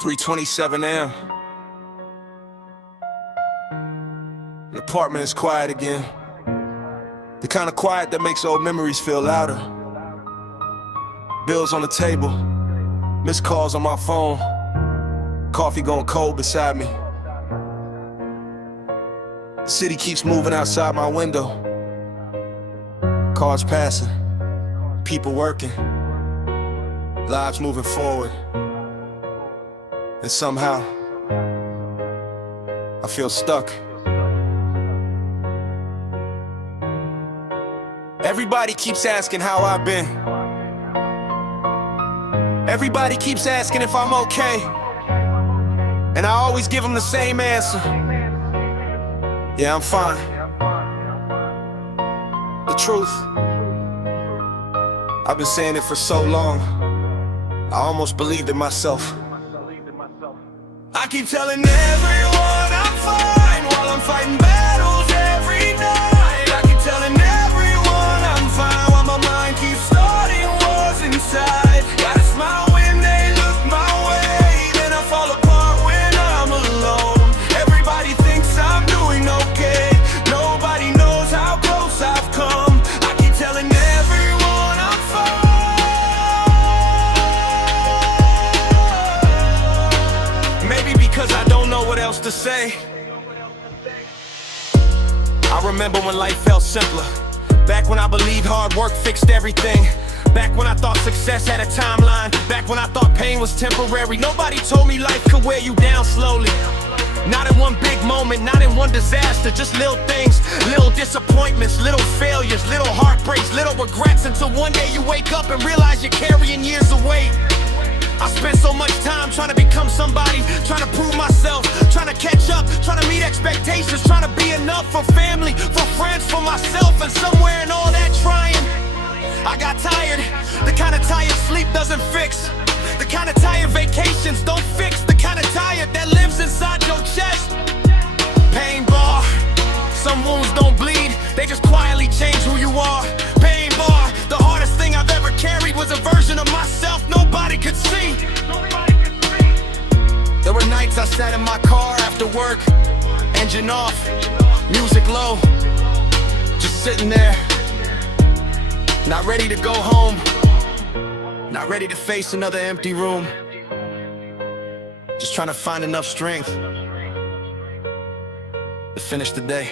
3:27 a.m. The apartment is quiet again. The kind of quiet that makes old memories feel louder. Bills on the table, missed calls on my phone, coffee going cold beside me. The city keeps moving outside my window. Cars passing, people working, lives moving forward. And somehow, I feel stuck. Everybody keeps asking how I've been. Everybody keeps asking if I'm okay. And I always give them the same answer. Yeah, I'm fine. The truth, I've been saying it for so long, I almost believed it myself. I keep telling everyone I'm fine while I'm fighting battles every night. I keep telling everyone I'm fine while my mind keeps starting wars inside. Gotta smile when they look my way, then I fall apart when I'm alone. Everybody thinks I'm doing okay, nobody knows how close I've come. I keep telling everyone I'm fine. Maybe because I don't know what else to say. I remember when life felt simpler, back when I believed hard work fixed everything, back when I thought success had a timeline, back when I thought pain was temporary. Nobody told me life could wear you down slowly. Not in one big moment, not in one disaster, just little things, little disappointments, little failures, little heartbreaks, little regrets, until one day you wake up and realize you're carrying years of weight. I spent so much time trying to become somebody, trying to prove myself, trying to catch up, trying to meet expectations, trying to be enough for family, for friends, for myself. And somewhere in all that trying, I got tired. The kind of tired sleep doesn't fix, the kind of tired vacations don't fix, the kind of tired that lives inside your chest. Pain bar, some wounds don't bleed, they just quietly change who you are. Pain bar, the hardest thing I've ever carried was a version of myself nobody could see. There were nights I sat in my car after work, engine off, music low, just sitting there, not ready to go home, not ready to face another empty room, just trying to find enough strength to finish the day.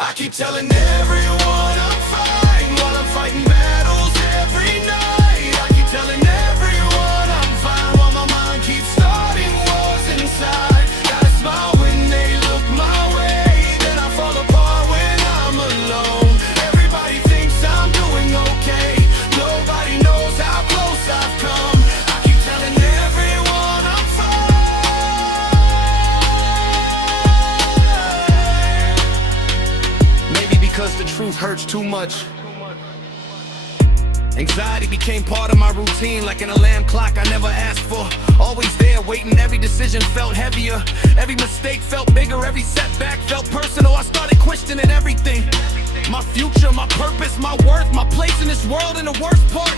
I keep telling everyone I'm fine while I'm fighting battles every night. I keep telling everyone I'm fine while my mind keeps starting wars inside. Gotta smile when they look my way, then I fall apart when I'm alone. Everybody thinks I'm doing okay, nobody knows how close I've come. I keep telling everyone I'm fine. Maybe because the truth hurts too much, anxiety became part of my routine, like an alarm clock I never asked for. Always there waiting, every decision felt heavier, every mistake felt bigger, every setback felt personal. I started questioning everything, my future, my purpose, my worth, my place in this world. And the worst part,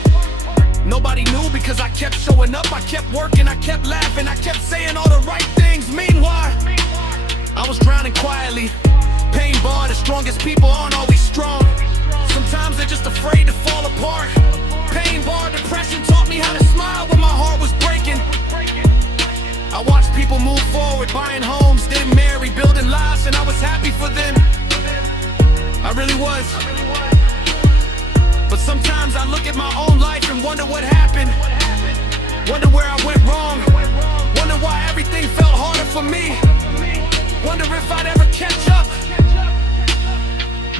nobody knew because I kept showing up, I kept working, I kept laughing, I kept saying all the right things. Meanwhile, I was drowning quietly. Pain bar, the strongest people aren't always strong, sometimes they're just afraid to fall apart. Pain bar, depression taught me how to smile when my heart was breaking. I watched people move forward, buying homes, getting married, building lives, and I was happy for them. I really was. But sometimes I look at my own life and wonder what happened, wonder where I went wrong, wonder why everything felt harder for me, wonder if I'd ever catch up,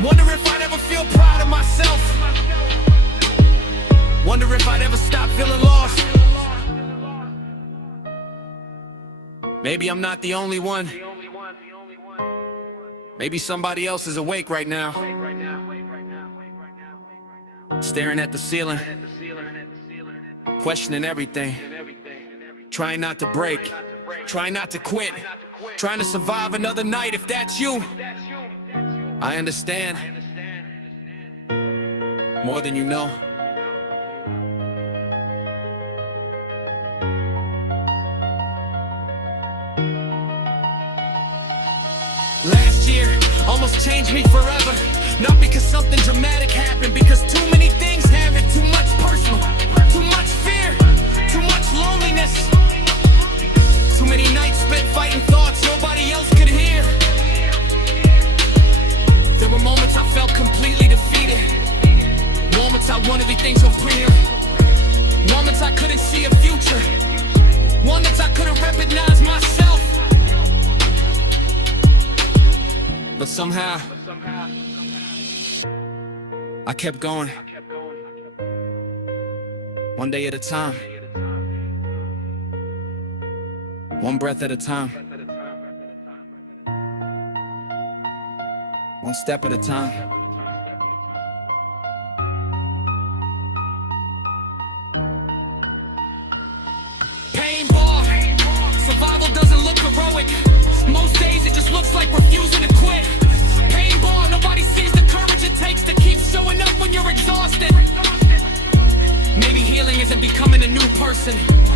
wonder if I'd ever feel proud of myself, wonder if I'd ever stop feeling lost. Maybe I'm not the only one. Maybe somebody else is awake right now, staring at the ceiling, questioning everything, trying not to break, trying not to quit, trying to survive another night. If that's you, I understand more than you know. changed me forever. Not because something dramatic happened, because too many things have it. Too much personal, too much fear, too much loneliness. Too many nights spent fighting thoughts nobody else could hear. There were moments I felt completely defeated. Moments I wanted everything so clear. Moments I couldn't see a future. Moments I couldn't recognize myself. But somehow I kept going. One day at a time. One breath at a time. One step at a time. Pain bar. Survival doesn't look heroic. Most days it just looks like refusing to quit. Pain bar. Nobody sees the courage it takes to keep showing up when you're exhausted. Maybe healing isn't becoming a new person.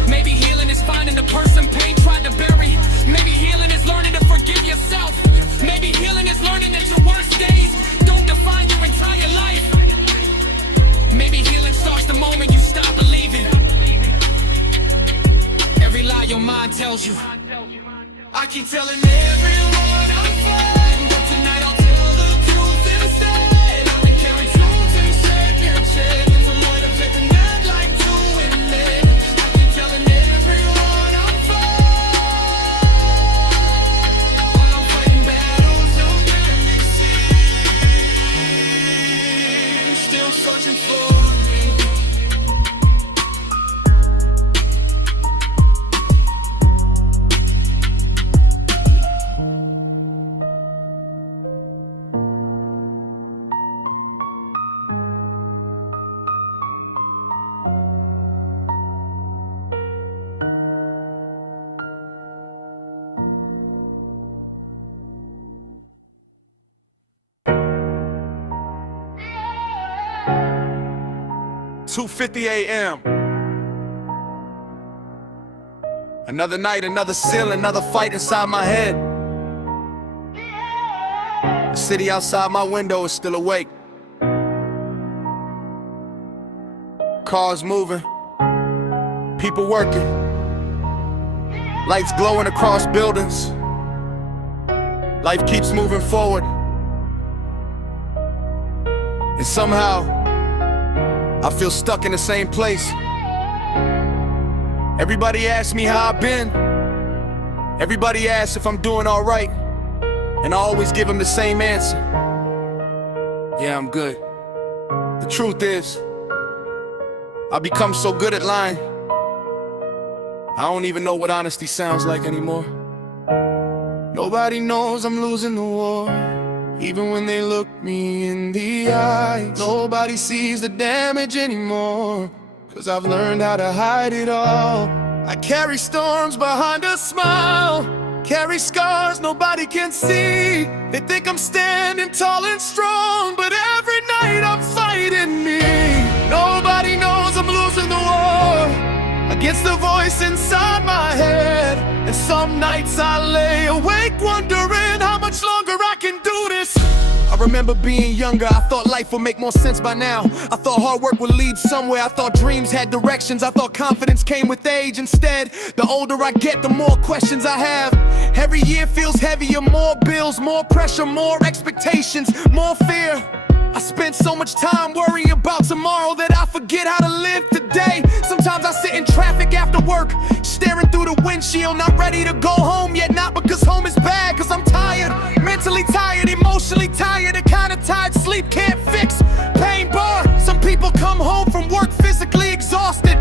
Maybe healing is finding the person pain tried to bury. Maybe healing is learning to forgive yourself. Maybe healing is learning that your worst days don't define your entire life. Maybe healing starts the moment you stop believing every lie your mind tells you. I keep telling everyone I'm fine, but tonight I'll tell the truth instead. I've been carrying truth inside your chest. Searching for me. 2:50 a.m. Another night, another ceiling, another fight inside my head. The city outside my window is still awake. Cars moving, people working, lights glowing across buildings. Life keeps moving forward, and somehow I feel stuck in the same place. Everybody asks me how I've been. Everybody asks if I'm doing alright, and I always give them the same answer: yeah, I'm good. The truth is, I've become so good at lying, I don't even know what honesty sounds like anymore. Nobody knows I'm losing the war, even when they look me in the eye. Nobody sees the damage anymore, 'cause I've learned how to hide it all. I carry storms behind a smile, carry scars nobody can see. They think I'm standing tall and strong, but every night I'm fighting me. Nobody knows I'm losing the war against the voice inside my head. And some nights I lay awake wondering how much longer I can do this. I remember being younger, I thought life would make more sense by now. I thought hard work would lead somewhere, I thought dreams had directions. I thought confidence came with age. Instead, the older I get, the more questions I have. Every year feels heavier, more bills, more pressure, more expectations, more fear. I spent so much time worrying about tomorrow that I forget how to live today. Sometimes I sit in traffic after work, staring through the windshield, not ready to go home yet. Not because home is bad, 'cause I'm tired, mentally tired, emotionally tired. The kind of tired sleep can't fix. Pain bar. Some people come home from work physically exhausted.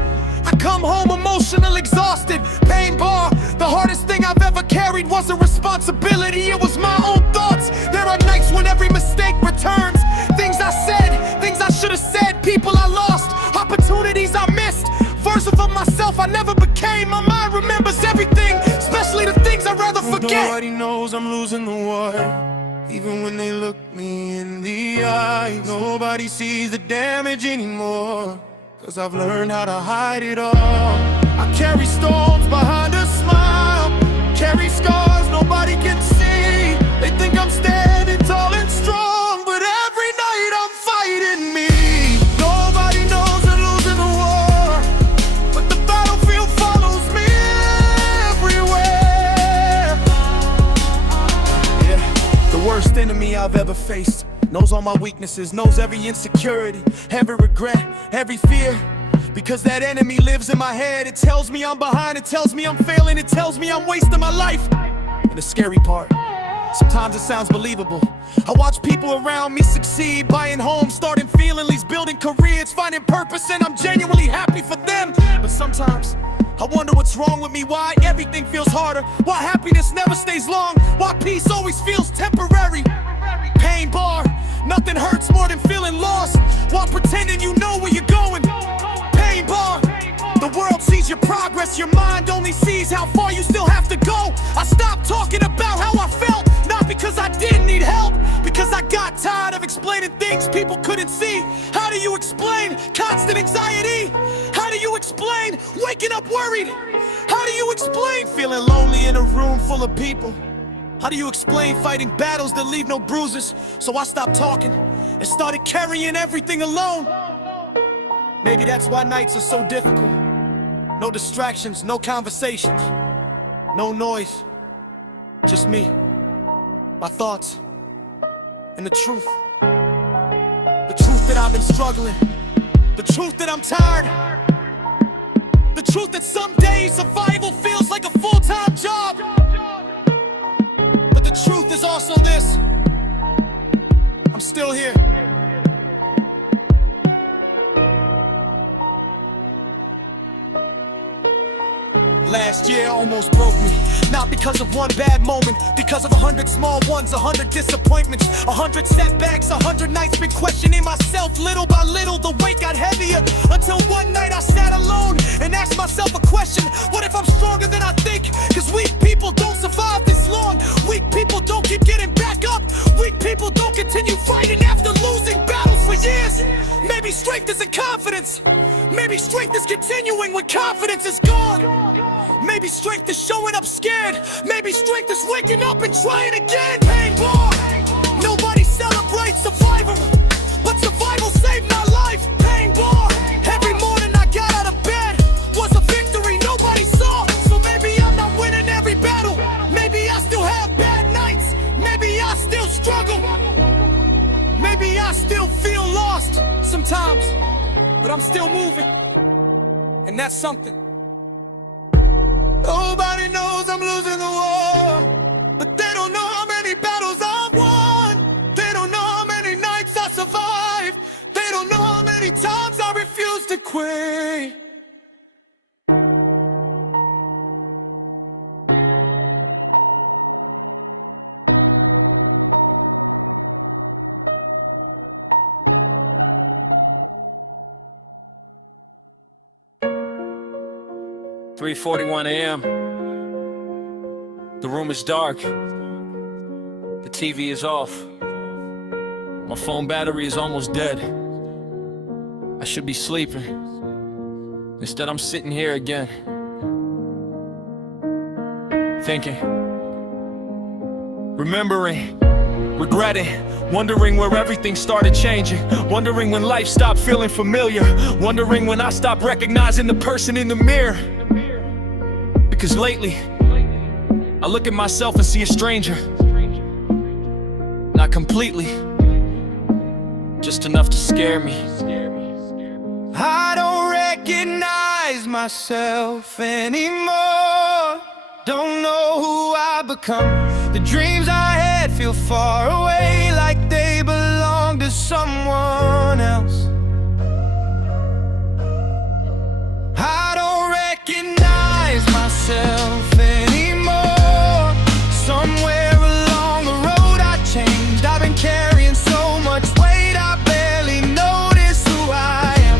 I come home emotionally exhausted. Pain bar. The hardest thing I've ever carried wasn't responsibility, it was my own thoughts. There are nights when every mistake returns. Things I said, things I should have said, people I lost, opportunities I missed, version of myself I never became. My mind remembers everything, especially the things I'd rather forget. Nobody knows I'm losing the war, even when they look me in the eye. Nobody sees the damage anymore, 'cause I've learned how to hide it all. I carry storms behind a smile, carry scars nobody can see. They think I'm standing tall and strong, all my weaknesses, knows every insecurity, every regret, every fear. Because that enemy lives in my head. It tells me I'm behind, it tells me I'm failing, it tells me I'm wasting my life. And the scary part, sometimes it sounds believable. I watch people around me succeed, buying homes, starting feelings, building careers, finding purpose, and I'm genuinely happy for them. But sometimes I wonder what's wrong with me, why everything feels harder, why happiness never stays long, why peace always feels temporary. Pain bar, nothing hurts more than feeling lost while pretending you know where you're going. Pain bar, the world sees your progress, your mind only sees how far you still have to go. I stopped talking about how I felt, not because I didn't need help, because I got tired of explaining things people couldn't see. How do you explain constant anxiety? How do you explain waking up worried? How do you explain feeling lonely in a room full of people? How do you explain fighting battles that leave no bruises? So I stopped talking and started carrying everything alone. Maybe that's why nights are so difficult. No distractions, no conversations, no noise, just me, my thoughts, and the truth. The truth that I've been struggling, the truth that I'm tired, the truth that some days survival feels like a full-time job. But the truth is also this: I'm still here. Last year almost broke me, not because of one bad moment, because of 100 small ones, 100 disappointments, 100 setbacks, 100 nights been questioning myself. Little by little the weight got heavier, until one night I sat alone and asked myself a question: what if I'm stronger than I think? Cause weak people don't survive this long. Weak people don't keep getting back up. Weak people don't continue fighting after losing battles for years. Maybe strength isn't confidence. Maybe strength is continuing when confidence is gone. Maybe strength is showing up scared. Maybe strength is waking up and trying again. Pain bar, nobody celebrates survival, but survival saved my life. Pain bar, every morning I got out of bed was a victory nobody saw. So maybe I'm not winning every battle. Maybe I still have bad nights. Maybe I still struggle. Maybe I still feel lost sometimes, but I'm still moving, and that's something. Nobody knows I'm losing the war, but they don't know how many battles I've won. They don't know how many nights I survived. They don't know how many times I refused to quit. "3:41 a.m. The room is dark. The TV is off. My phone battery is almost dead. I should be sleeping. Instead, I'm sitting here again, thinking, remembering, regretting, wondering where everything started changing, wondering when life stopped feeling familiar, wondering when I stopped recognizing the person in the mirror. Because lately, I look at myself and see a stranger. Not completely, just enough to scare me. I don't recognize myself anymore. Don't know who I've become. The dreams I had feel far away, like they belong to someone else. I don't recognize myself anymore. Somewhere along the road I changed. I've been carrying so much weight, I barely notice who I am.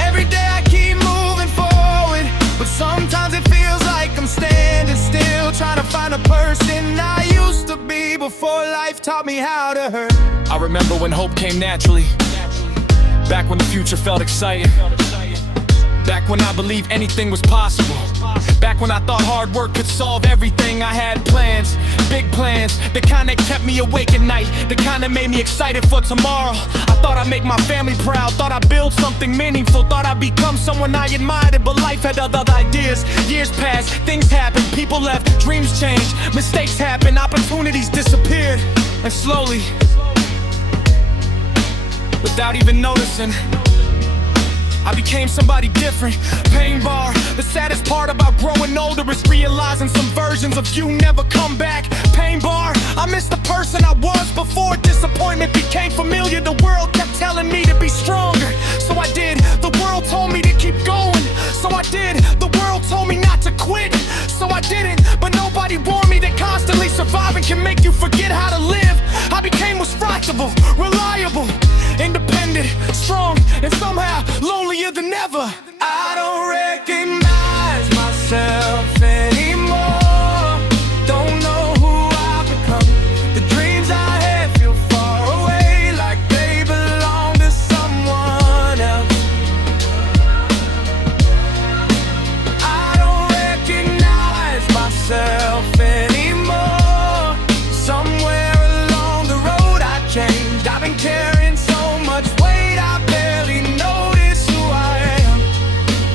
Every day I keep moving forward, but sometimes it feels like I'm standing still, trying to find a person I used to be before life taught me how to hurt. I remember when hope came naturally, back when the future felt exciting, back when I believed anything was possible, back when I thought hard work could solve everything. I had plans, big plans, the kind that kept me awake at night, the kind that made me excited for tomorrow. I thought I'd make my family proud, thought I'd build something meaningful, thought I'd become someone I admired, but life had other ideas. Years passed, things happened, people left, dreams changed, mistakes happened, opportunities disappeared, and slowly without even noticing. I became somebody different, pain bar. The saddest part about growing older is realizing some versions of you never come back. Pain bar, I miss the person I was before disappointment became familiar. The world kept telling me to be stronger, so I did. The world told me to keep going, so I did. The world told me not to quit, so I didn't. But nobody warned me that constantly surviving can make you forget how to live. I became responsible, reliable, independent, strong, and somehow lonelier than ever. I don't recognize myself anymore. Don't know who I've become. The dreams I had feel far away, like they belong to someone else. I don't recognize myself anymore. Somewhere along the road I changed. I've been carrying so much weight I barely notice who I am.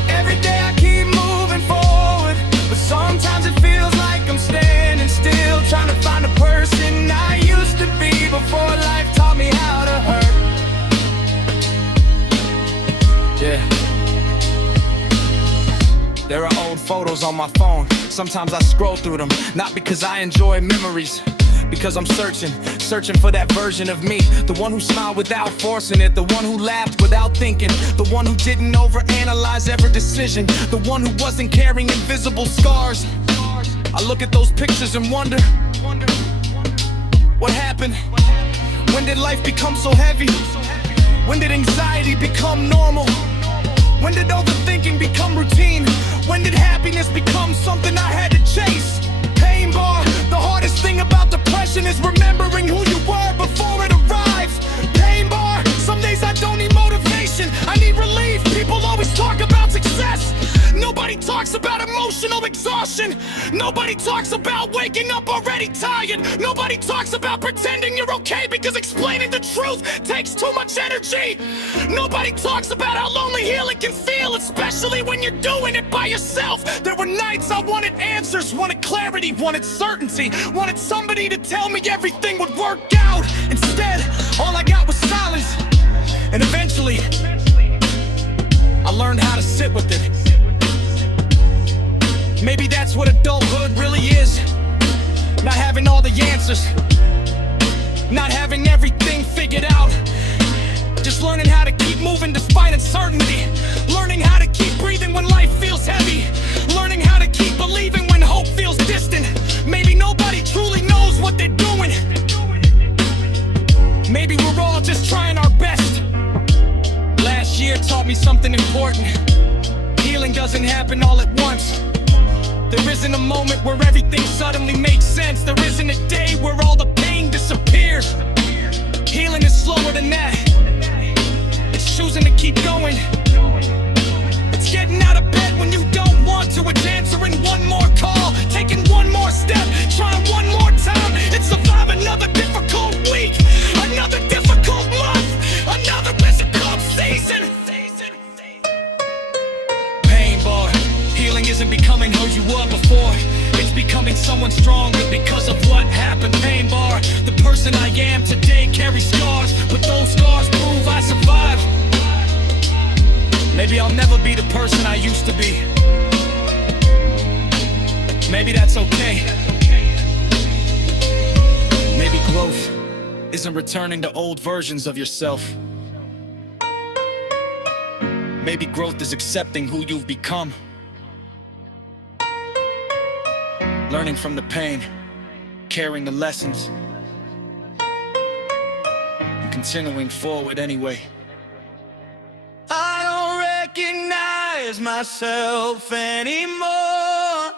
Every day I keep moving forward, but sometimes it feels like I'm standing still, trying to find a person I used to be before life taught me how to hurt. Yeah. There are old photos on my phone. Sometimes I scroll through them, not because I enjoy memories, because I'm searching for that version of me. The one who smiled without forcing it, the one who laughed without thinking, the one who didn't overanalyze every decision, the one who wasn't carrying invisible scars. I look at those pictures and wonder, what happened? When did life become so heavy? When did anxiety become normal? When did overthinking become routine? When did happiness become something I had to chase? Pain bar, the hardest thing about depression is remembering who you were before it arrives. Pain bar, some days I don't need motivation, I need relief. People always talk about success, nobody talks about emotional exhaustion. Nobody talks about waking up already tired. Nobody talks about pretending you're okay, because explaining the truth takes too much energy. Nobody talks about how lonely healing can feel, especially when you're doing it by yourself. There were nights I wanted answers, wanted clarity, wanted certainty, wanted somebody to tell me everything would work out. Instead, all I got was silence. And eventually, I learned how to sit with it. Maybe that's what adulthood really is. Not having all the answers, not having everything figured out. Just learning how to keep moving despite uncertainty. Learning how to keep breathing when life feels heavy. Learning how to keep believing when hope feels distant. Maybe nobody truly knows what they're doing. Maybe we're all just trying our best. Last year taught me something important. Healing doesn't happen all at once. There isn't a moment where everything suddenly makes sense. There isn't a day where all the pain disappears. Healing is slower than that. It's choosing to keep going. It's getting out of bed when you don't want to. It's answering one more call, taking one more step, trying one more time. It's surviving another difficult week, another difficult month, another difficult season. Pain bar, healing isn't becoming who you were before. It's becoming someone stronger because of what happened. Pain bar, the person I am today carries scars, but those scars prove I survived. Maybe I'll never be the person I used to be. Maybe that's okay. Maybe growth isn't returning to old versions of yourself. Maybe growth is accepting who you've become. Learning from the pain, carrying the lessons, and continuing forward anyway. I don't recognize myself anymore.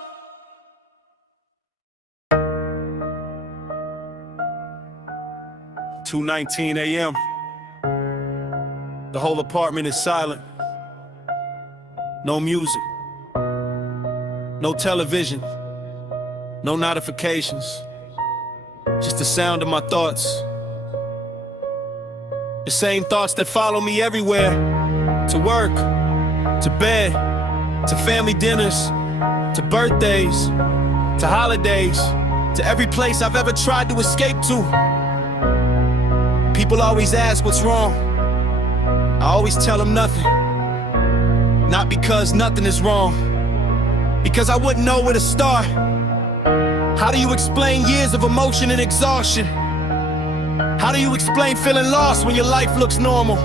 "2:19 a.m. The whole apartment is silent. No music, no television, no notifications, just the sound of my thoughts. The same thoughts that follow me everywhere. To work, to bed, to family dinners, to birthdays, to holidays, to every place I've ever tried to escape to. People always ask what's wrong. I always tell them nothing. Not because nothing is wrong, because I wouldn't know where to start. How do you explain years of emotion and exhaustion? How do you explain feeling lost when your life looks normal?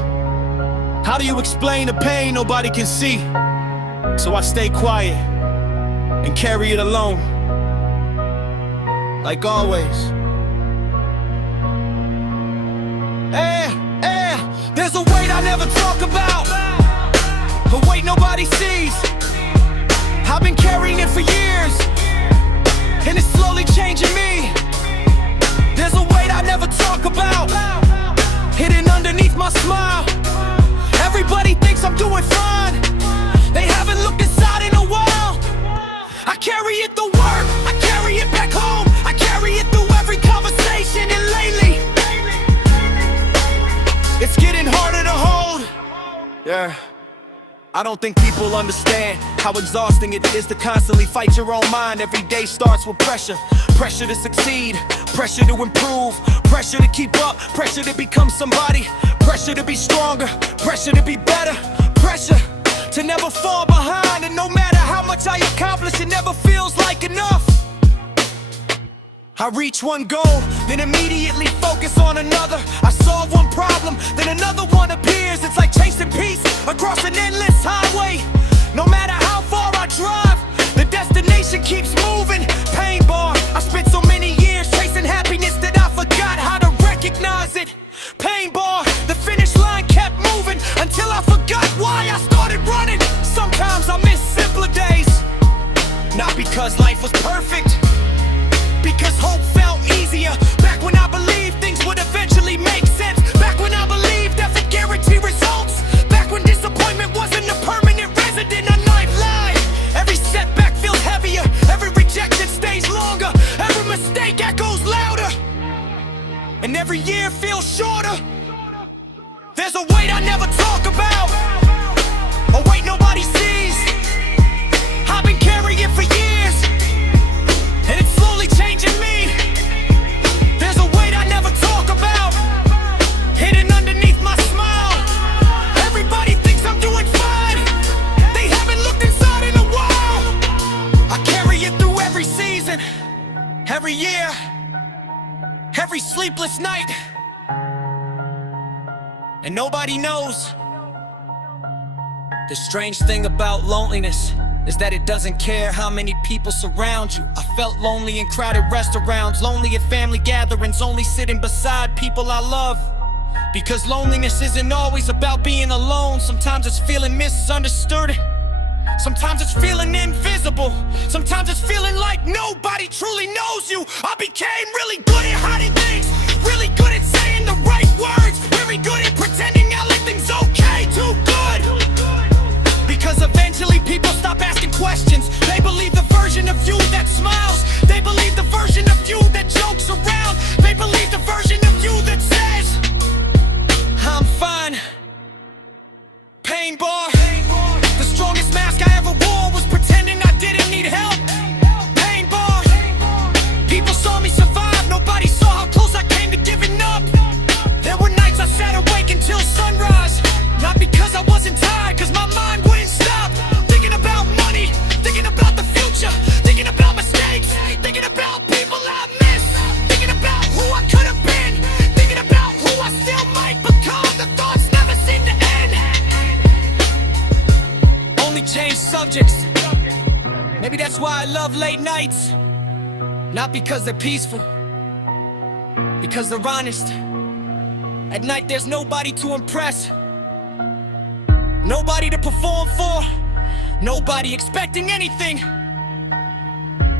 How do you explain the pain nobody can see? So I stay quiet and carry it alone, like always. There's a weight I never talk about, a weight nobody sees. I've been carrying it for years, and it's slowly changing me. There's a weight I never talk about, hidden underneath my smile. Everybody thinks I'm doing fine, they haven't looked inside in a while. I carry it to work, I carry it back home, I carry it through every conversation, and lately it's getting harder to hold. Yeah, I don't think people understand how exhausting it is to constantly fight your own mind. Every day starts with pressure. Pressure to succeed, pressure to improve, pressure to keep up, pressure to become somebody, pressure to be stronger, pressure to be better, pressure to never fall behind. And no matter how much I accomplish, it never feels like enough. I reach one goal, then immediately focus on another. I solve one problem, then another one appears. It's like chasing peace across an endless highway. No matter how far I drive, the destination keeps moving. Pain bar, I spent so many years chasing happiness that I forgot how to recognize it. Pain bar, the finish line kept moving until I forgot why I started running. Sometimes I miss simpler days, not because life was perfect, because hope felt easier. Back when I believed things would eventually make sense. Back when I believed effort guarantee results. Back when disappointment wasn't a permanent resident of my life. Every setback feels heavier, every rejection stays longer, every mistake echoes louder, and every year feels shorter. There's a weight I never talk about, a weight nobody sees. I've been carrying it for years, and it's slowly changing me. There's a weight I never talk about, hidden underneath my smile. Everybody thinks I'm doing fine, they haven't looked inside in a while. I carry it through every season, every year, every sleepless night. And nobody knows the strange thing about loneliness is that it doesn't care how many people surround you. I felt lonely in crowded restaurants, lonely at family gatherings, only sitting beside people I love. Because loneliness isn't always about being alone. Sometimes it's feeling misunderstood, sometimes it's feeling invisible, sometimes it's feeling like nobody truly knows you. I became really good at hiding things, really good at saying the right words, very good at pretending everything's okay, too good. Because eventually people stop asking questions. They believe the version of you that smiles, they believe the version of you that jokes around, they believe the version of you that says I'm fine. Pain bar, the strongest mask I ever wore was pretending I didn't need help. Pain bar, people saw me survive, nobody saw how close I came to giving up. There were nights I sat awake until sunrise, not because I wasn't tired, cause my mind wouldn't stop. Thinking about money, thinking about the future, thinking about mistakes, thinking about people I miss, thinking about who I could have been, thinking about who I still might become. The thoughts never seem to end. Only change subjects. Maybe that's why I love late nights. Not because they're peaceful, because they're honest. At night there's nobody to impress, nobody to perform for, nobody expecting anything,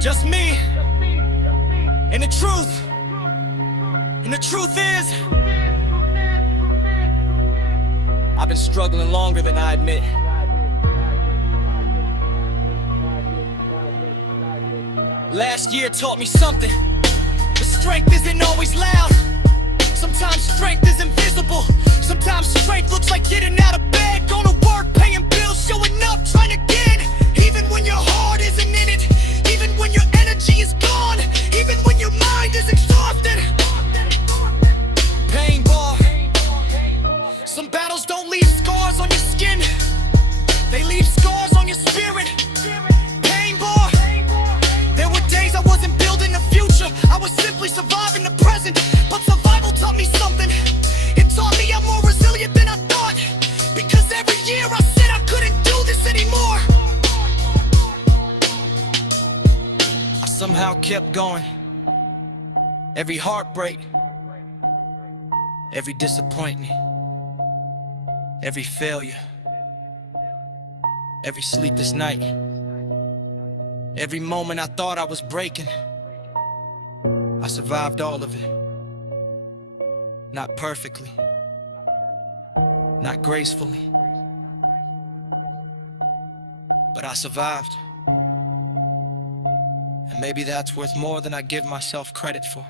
just me and the truth. And the truth is, I've been struggling longer than I admit. Last year taught me something. The strength isn't always loud. Sometimes strength is invisible. Sometimes strength looks like getting out of bed, going to work, paying bills, showing up, trying again. Even when your heart isn't in it, even when your energy is gone, even when your mind is exhausted. Pain bar. Some battles don't leave scars. somehow kept going. Every heartbreak, every disappointment, every failure, every sleepless night, every moment I thought I was breaking, I survived all of it. Not perfectly, not gracefully, but I survived. And maybe that's worth more than I give myself credit for.